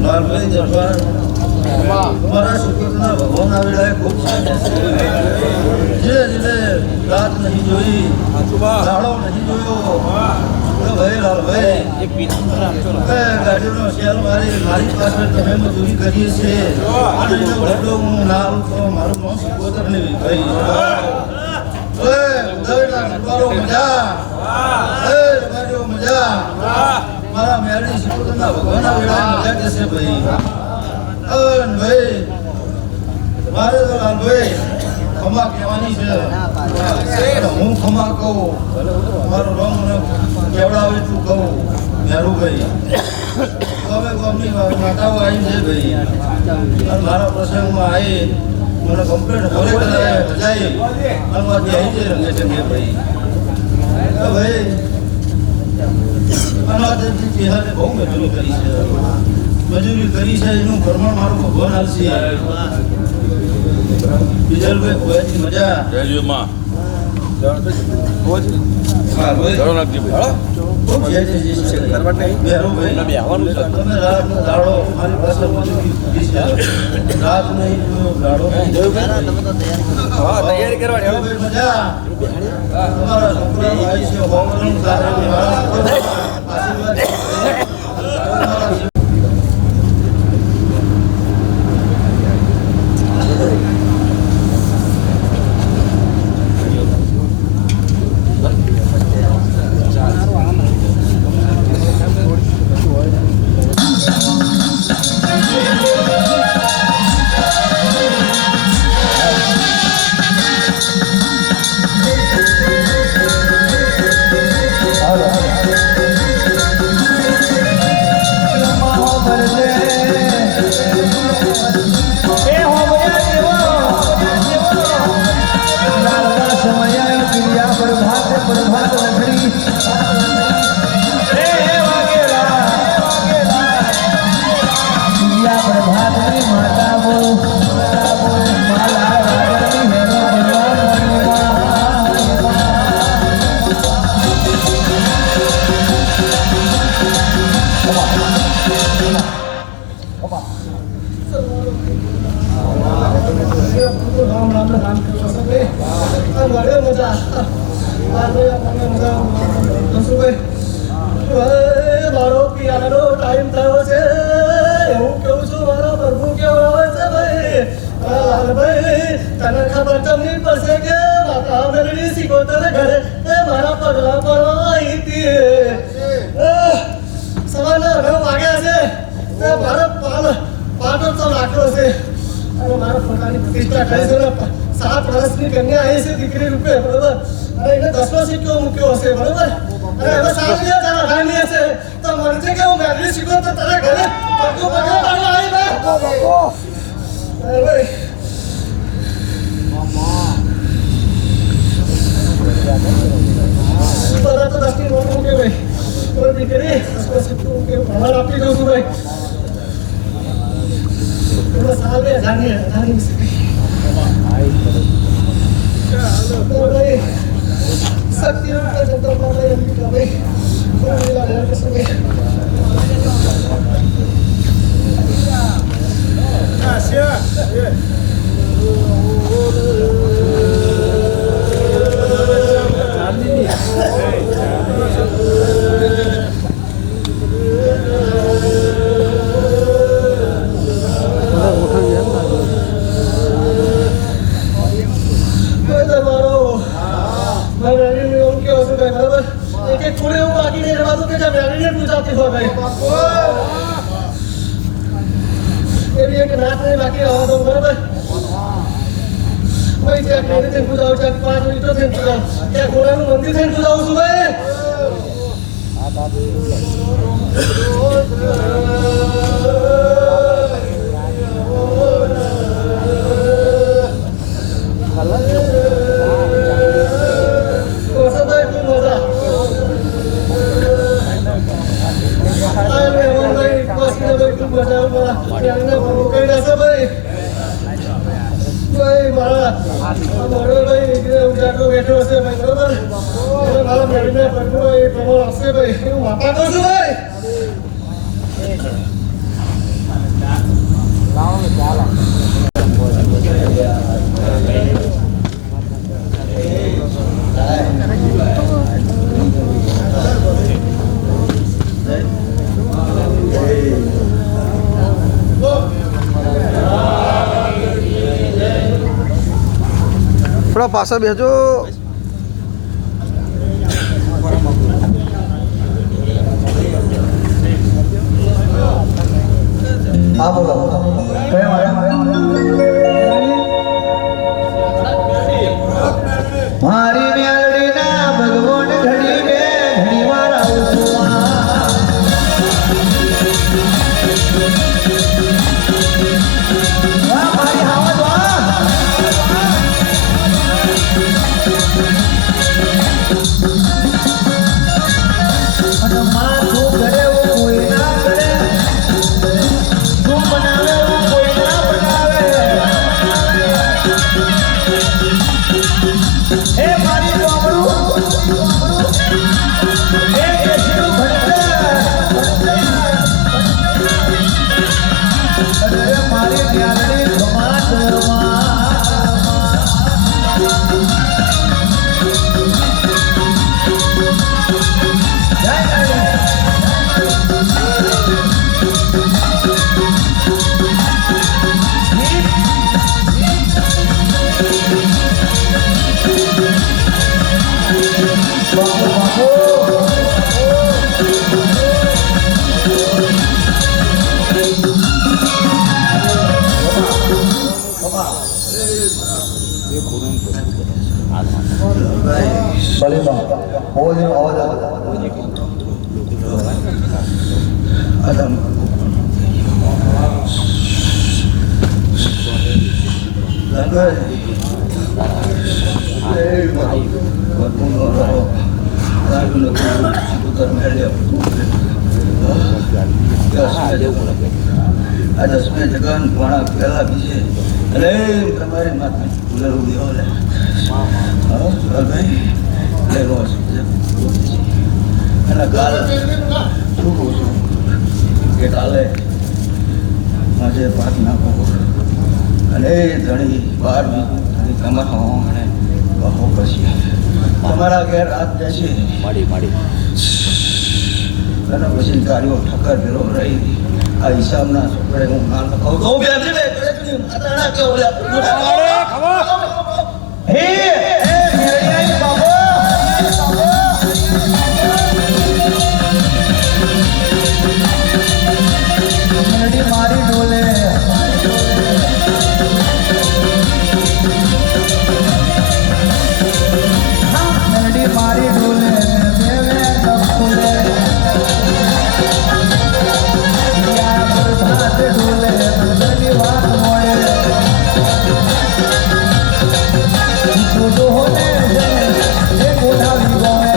લાલભાઈ દરબાર મારા સિકોતરના ભગવાન આવેલા ખૂબ ધીરે રાત નહીં જોઈ દાડો નહીં જોયો ભાઈ લાલભાઈ ગાડીનો શેલ મારી પાસે તમે મજૂરી કરીએ છીએ હું ના તો મારું નામ સિકોતર નહીં ભાઈ મજા મજા મારા મેળી સિકોતરના ભગવાન આવેલા મજા કેસે ભાઈ ભાઈ મારે તો લાલભાઈ ખમા કહેવાની છે હું ખમા કહું મારું રંગ મને કેવડાવે તું કહું મેરુભાઈ તમે ગમની માતાઓ આવી છે ભાઈ અને મારા પ્રસંગમાં આવી મને કમ્પ્લેટ ભરે કરાય બજાઈ અને મારી આવી છે રંગે ચંગે ભાઈ ભાઈ અનાજની ચેહરાને બહુ મજૂરી કરી છે એનું પ્રમાણ મારું ભગવાન હાલશે બીજલભાઈ ભોયાની મજા રેડિયોમાં હા ભાઈ ઘણો નાખજો ભાઈ તમે રાતનો દાડો મારી પાસે મજૂરી કરી છે રાત નહીં દાડો તૈયારી કરવાની મજા તમારા છોકરાઓ આવી છે હોમવર્ક કાર્ય આશીર્વાદ મારો પિયાનો ટાઈમ થયો છે હું કેવું છું મારા પ્રભુ કેવો આવે છે ભાઈ લાલભાઈ તને ખબર તો નહીં પડશે કે માતા મેળવી સિકોતર ઘરે મારા પગલા પડવા આવી હતી સવારના 9 વાગ્યા છે મારો પાટો તો રાખલો છે અને મારા પોતાની પ્રતિષ્ઠા થઈ છે 7 વર્ષની કન્યા આવી છે દીકરી રૂપે બરોબર અને એને 10નો સિક્કો મૂક્યો હશે બરોબર અને હવે સાંભળીએ તારા રાણી હશે તો મરજે કે હું મેળવી શીખો તો તારા ઘરે પગો પગલા પાડવા આવી ને ભાઈ તારા તો 10ની નોટ મૂકે ભાઈ કોઈ દીકરી 10નો સિક્કો મૂકે ભણવા આપી દઉં છું ભાઈ એમાં સાલે રાણી ભાઈ શક્તિ રૂપે જતો ભાઈ બાકી રહો તો બરાબર ભાઈ ત્યાં મેરે થઈને પૂજાવું ત્યાં 5 મિનિટ થઈને પૂજાવું ત્યાં ઘોડાનું મંદિર થઈને પૂજાવું છું ભાઈ બેઠો હશે ભાઈ બરોબર મારા મેળવીને પ્રમાણ હશે ભાઈ હું માપા કહું છું ભાઈ થોડા પાછા બેસજો હા બોલો કયા મારે મારી ન્યાલની સમાજમાં ભલીમાં હોવાનો અવાજ આદમ આ દસમે જગન ઘણા પહેલા બી છે અરે તમારી માતા ગુલારું દેવો લે ભાઈ લેવો અને કાલ શું કહું છું કે કાલે આજે પાક નાખો અને ધણી 12 ધણી તમારા અને બહુ પછી તમારા ઘેર રાત જશે અને પછી ગાડીઓ ઠક્કર ભેરો રહી આ હિસાબના છોકરે હું ના લખાવ તો બેઠી બે માતાના કે હે મેળિયાઈ બાબો મેળી મારી ડોલે મેળી મારી ડોલે દેવે નખુલે યાર સાથે ડોલે બધી વાત મળે તો હોને એ ગોડાવી ગમે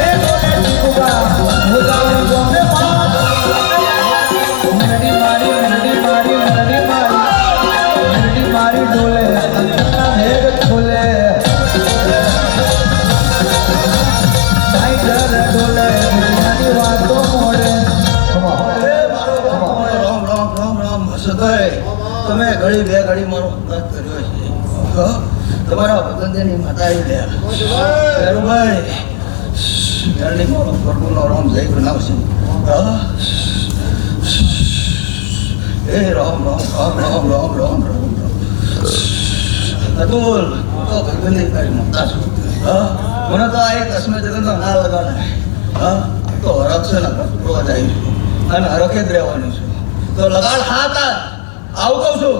એ ગોડે દીકુબા ગોડાવી ગમે મેળી મારી મેળી મારી મેળી મારી મેળી મારી ડોલે અંતના ભેગ ખોલે ટાઈગર ડોલે દુનિયાની વાતો મોડે રામ રામ રામ રામ હસભાઈ તમે ઘડી બે ઘડી મારો અપરાધ કર્યો છે તમારા વતનની માતાએ લે ભાઈ ઘરની મારો પ્રભુનો રામ જય બનાવશે એ રામ રામ રામ રામ રામ રામ રામ અતુલ તો ભાઈબંધી તારી માતા છું મને તો આ એક અસમે જગત ના લગાડે તો હરખ છે ને રોજ આવી અને હરખે જ રહેવાનું છું તો લગાડ હાથ આવું કહું છું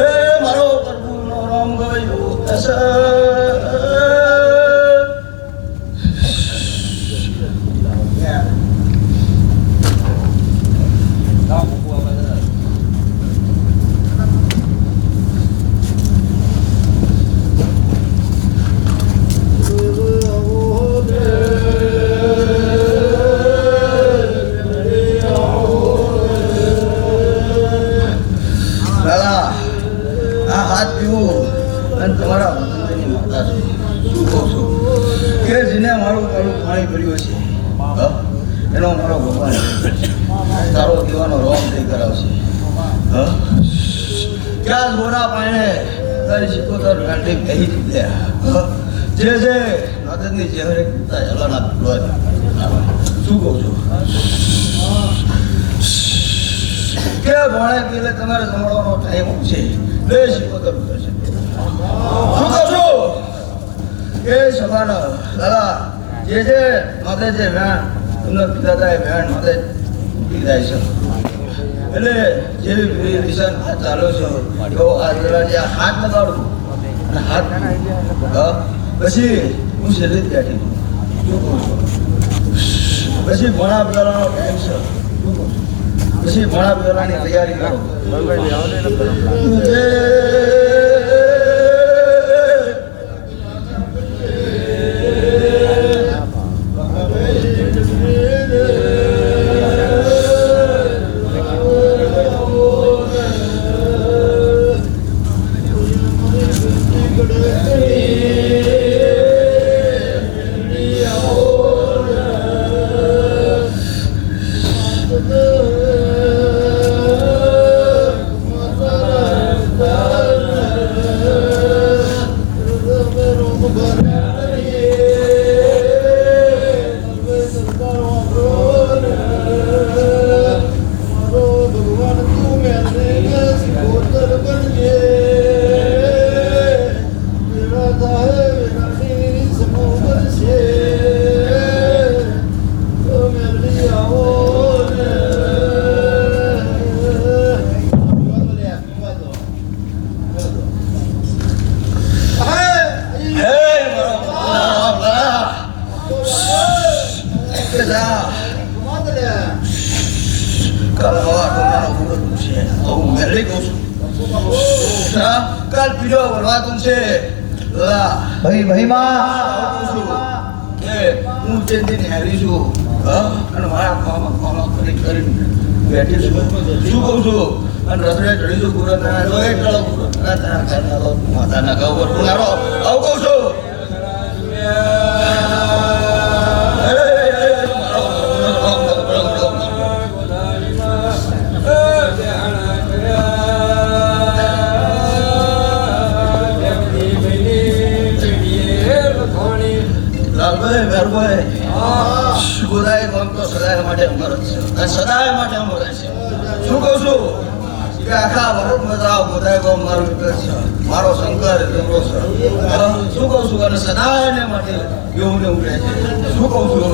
એ મારો પ્રભુનો રામ ગયો પાણી ભર્યું છે એનો મારો ભગવાન તારો દીવાનો રોમ થઈ કરાવશે ક્યાં ગોરા પાણે તારી સિકોતર ગાંઠી કહી દીધા જે જે નાદનની ચહેરે હલાના શું કહું છું કે ભણે પેલે તમારે સંભાળવાનો ટાઈમ છે બે સિકોતર થશે શું કહું છું એ સભાના દાદા જે માથે જે વેણ તમને પીતા થાય વેણ માથે ઉઠી જાય છે એટલે જેવી વિષન હાથ ચાલ્યો છે એવો જે હાથ લગાડું અને હાથ પછી હું છેલ્લે જ બેઠી પછી ભણા પીવાનો ટાઈમ છે પછી ભણા પીવાની તૈયારી કરો મેરડી કહું છું હા કાલ પીડો વરવાતું છે લા ભાઈ મહિમા કે હું ચેન્જી હેરી છું હા અને મારા ખાવામાં કરીને બેઠી છું શું કહું છું અને રસડે ચડી છું પૂરા ના માતાના ગૌ પર પુનારો આવું કહું છું લાલભાઈ મેરભાઈ ગુદાય ગામ તો સદાય માટે અમર જ છે અને સદાય માટે અમર છે શું કહું છું કે આખા ભારતમાં જાઓ ગુદાય ગામ મારું મિત્ર છે મારો શંકર જમરો છે શું કહું છું અને સદાયને માટે એવું ને ઉડે છે શું કહું છું